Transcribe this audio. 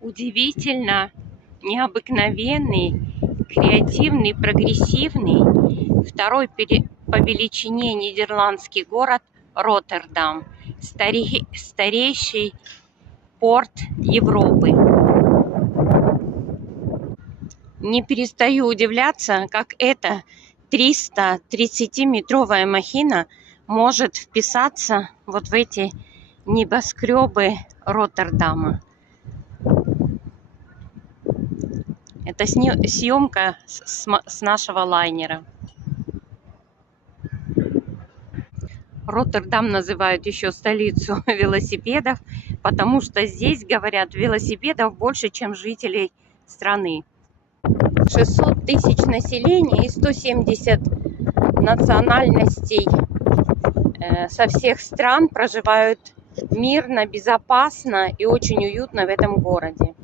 Удивительно, необыкновенный, креативный, прогрессивный, второй по величине нидерландский город Роттердам, старейший порт Европы. Не перестаю удивляться, как эта 330-метровая махина может вписаться вот в эти небоскребы Роттердама. Это съемка с нашего лайнера. Роттердам называют еще столицу велосипедов, потому что здесь, говорят, велосипедов больше, чем жителей страны. 600 тысяч населения и 170 национальностей со всех стран проживают мирно, безопасно и очень уютно в этом городе.